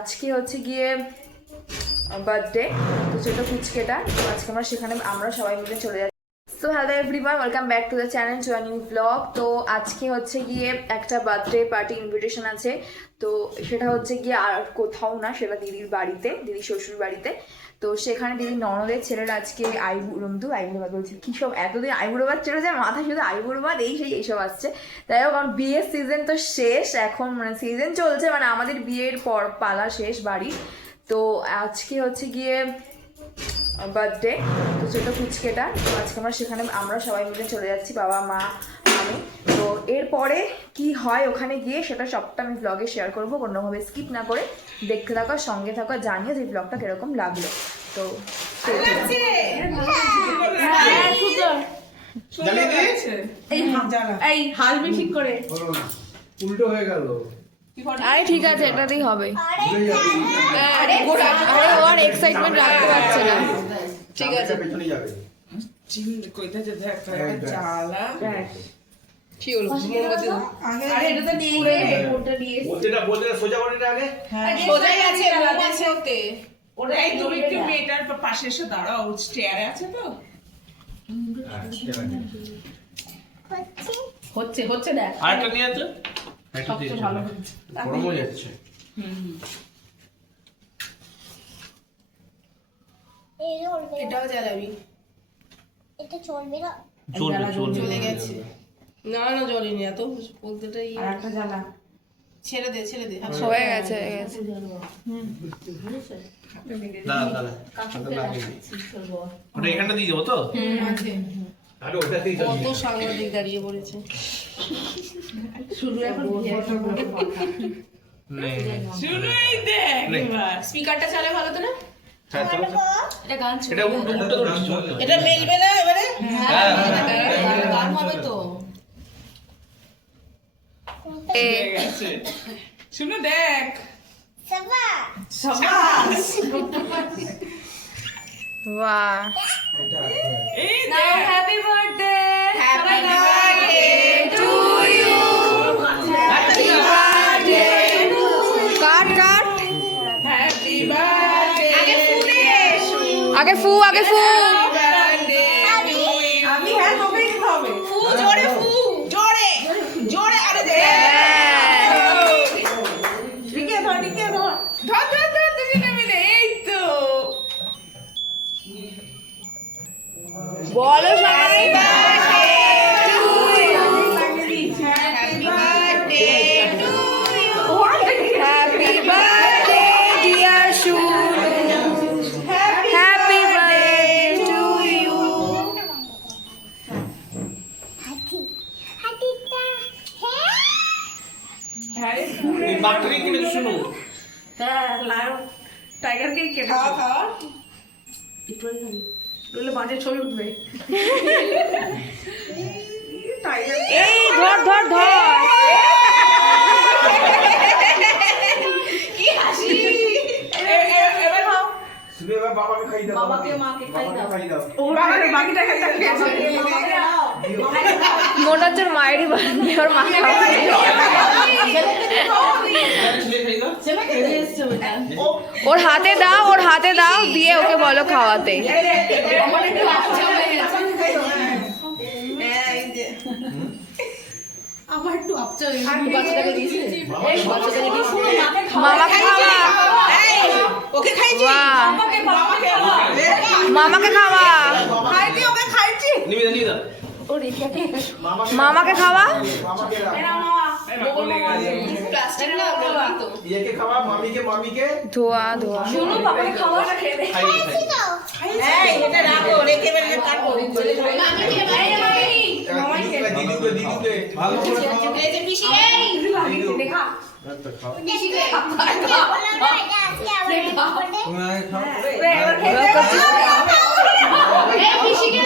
আজকে হচ্ছে গিয়ে বার্থডে, তো ছোট কুচকেটা। তো আজকে আমরা সবাই মিলে চলে যাচ্ছি। So hello everyone, welcome back to the channel to a new blog. তো আজকে হচ্ছে গিয়ে একটা বার্থডে পার্টি ইনভিটেশন আছে। তো সেটা হচ্ছে গিয়ে আর কোথাও না, সেটা দিদির বাড়িতে, দিদির শ্বশুর বাড়িতে। তো সেখানে দিদির ননদের ছেলেরা আজকে আইবুড়োবাদ বলছি, কী সব এতদিন আইবুড়োবাদ চলে যায় মাথায়, শুধু আইবুড়োবাদ এইসব আসছে। তাই হোক, কারণ বিয়ের সিজন তো শেষ এখন, মানে সিজন চলছে, মানে আমাদের বিয়ের পর পালা শেষ বাড়ি। তো আজকে হচ্ছে গিয়ে বার্থডে, তো ছোট কুচকেটা। তো আজকে আমরা সবাই মিলে চলে যাচ্ছি, বাবা মা আমি। তো এরপরে কি হয় ওখানে গিয়ে সেটা সবটা আমি ব্লগে শেয়ার করবো, কোনোভাবে স্কিপ না করে দেখতে থাকো, সঙ্গে থাকো, জানিও যে ব্লগটা কিরকম লাগলো। তো উল্টো হয়ে গেল। আরে ঠিক আছে, এটাতেই হবে। আরে ও আর এক্সাইটমেন্ট রাখতে পারছে না। ঠিক আছে, পেছনে যাবে। কি হলো? আরে এটা তো নিয়ে গিয়ে ওটা দিয়ে বলতে সোজা করে আগে। সোজাই আছে, আছে ওতে। ওটা এই তুমি একটু মেয়েটার পাশে এসে দাঁড়াও, স্টেয়ারে আছে তো। হচ্ছে দেখ। আরেকটা নিয়ে আছে। সবচেয়ে ভালো গরম হয়ে যাচ্ছে। এটাও জ্বালাবি। এটা চলবে না। চলে গেছে। না জ্বলেনি, এত বলতেটাই একটা জ্বালা ছেড়ে দে। হয়ে গেছে। দাঁড়া ওটা এখানটা দিয়ে দেবো তো। আরে ওটা দিয়ে দাও। কত সাংবাদিক দাঁড়িয়ে পড়েছে। শুরু এখন শুনুই দেখ এবার। স্পিকারটা চালে ভালো তো না? হ্যাঁ চলো। এটা গান এটা উল্টো ধরছি। এটা মেলবে না এবারে? হ্যাঁ গান হবে তো। শুনো দেখ। বাহ, এই দেখ। Happy birthday, happy birthday to you. Happy birthday. Cut happy birthday. আগে ফু বার্থডে আমি হ্যাঁ তোকেই দিতে হবে। ফু জোরে জোরে আরে দে। টিকে ধর ধর তুমি নেমে নে। এই তো বলো সবাই। Happy birthday to you. Happy birthday dear Shunu, happy birthday to you. এই বাকরি কিনে শুনো। হ্যাঁ লায়ন টাইগারকেই কেটে খাওয়া বললে বাজে ছবি উঠবে টাইগার এই ধর কি হাসি। এবার খাও। শুনে এবার বাবাকে খাই দাও। বাবাকে মাকে খাই দাও। খাই দাও। ও বাকিটা খেতে মনে হচ্ছে ওর মায়েরই বার্থডে, ওর মা খাওয়াচ্ছে। ওর হাতে দাও দিয়ে ওকে বলো খাওয়াতে। আবার একটু আপচা বাচ্চাটাকে দিয়েছে। মামাকে খাওয়া। ওকে খাইছি। বাহ, মামাকে খাওয়া। মামাকে খাওয়া। খাইছি ওকে খাইছি। নিয়ে দাও। মামাকে খাওয়া। মামাকে প্লাস্টিক না তো। ইয়েকে খাওয়া, মামিকে ধোয়া শুনো বাবাকে খাওয়া খেয়ে দে। খাই। এই এটা রাখো, রেখে বেরিয়ে কাটবো। মামিকে দিদুকে ভালো করে খাওয়া। এই যে পিসি এই দেখা পিসিকে তোমরা আগে খাও। এই পিসিকে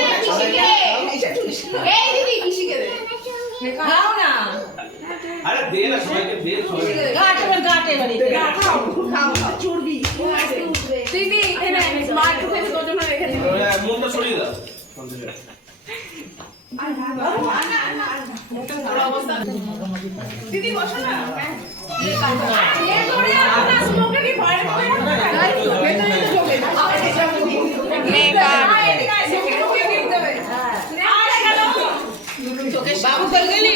এই দিদি পিসিকে দে। খাও না। আরে দে না সবাইকে দে সবাইকে। গাটে বাড়ি খাও চর্বি দিদি এনে স্মার্ট ফেস করতে না রেখে দিই। মনটা সরিয়ে দাও। দিদি বসো না। বাবু কই গেলি?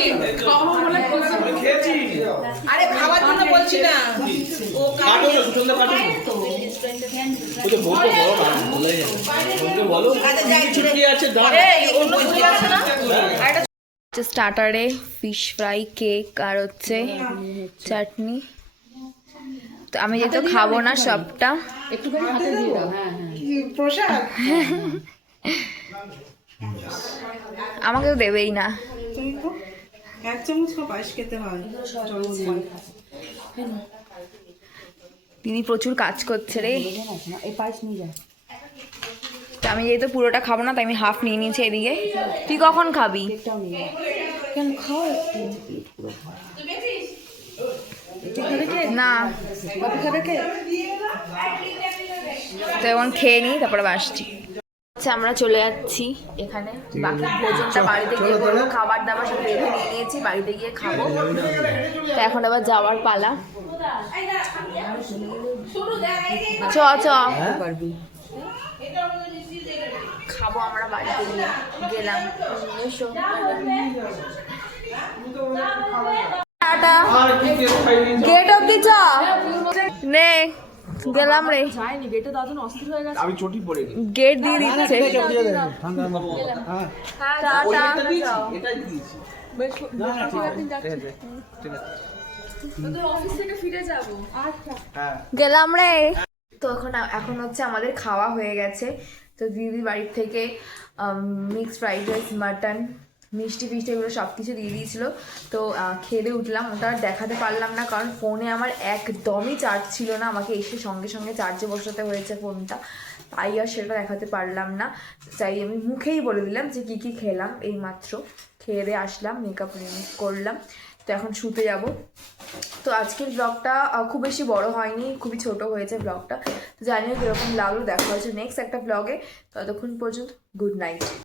আরে খাবার জন্য বলছি না। ও কাটো তো সুন্দর কাটো ও তো বলতে বলো না বলে বলতে বলো ছুটি আছে দাঁড় অন্য কিছু আছে না? স্টার্টারে ফিশ ফ্রাই, কেক আর হচ্ছে চাটনি। তো আমি যেহেতু খাবো না সবটা, প্রসাদ আমাকে তো দেবেই না। তুমি তো 1 চামচ পায়েস খেতে হয় জন্মদিন। তিনি প্রচুর কাজ করছে রে। তো আমি যেহেতু পুরোটা খাবো না তাই আমি হাফ নিয়ে নিয়েছি এদিকে। তুই কখন খাবি? না তো এখন খেয়ে নিই তারপরে আসছি। আচ্ছা আমরা চলে যাচ্ছি এখানে, বাকি ভোজনটা বাড়িতে গিয়ে করবো। খাবার দাবার সব রেখে নিয়ে নিয়েছি, বাড়িতে গিয়ে খাবো। তো এখন আবার যাওয়ার পালা। চ চ খাবো আমরা বাড়িতে গিয়ে। গেলাম, এসো টাটা। গেট অব্দি চ নে, গেলাম রে। আমি চটি পড়ে গেছি গেট দিয়ে দিচ্ছে। টাটা। এটাই দিয়েছি না না ঠিক আছে গেলাম রে। তো এখন হচ্ছে আমাদের খাওয়া হয়ে গেছে। তো দিদি বাড়ির থেকে মিক্সড ফ্রাইড রাইস, মাটন, মিষ্টি ফিষ্টি এগুলো সব কিছু দিয়ে দিয়েছিল। তো খেয়ে উঠলাম, ওটা আর দেখাতে পারলাম না কারণ ফোনে আমার একদমই চার্জ ছিল না। আমাকে এসে সঙ্গে সঙ্গে চার্জে বসাতে হয়েছে ফোনটা, তাই আর সেটা দেখাতে পারলাম না। তাই আমি মুখেই বলে দিলাম যে কী কী খেলাম। এই মাত্র খেয়ে দিয়ে আসলাম, মেকআপ করলাম, তো এখন শুতে যাব। তো আজকের ব্লগটা খুব বেশি বড় হয়নি, খুবই ছোট হয়েছে ব্লগটা। তো জানি না কীরকম লাগলো। দেখা হয়েছে নেক্সট একটা ব্লগে। ততক্ষণ পর্যন্ত গুড নাইট।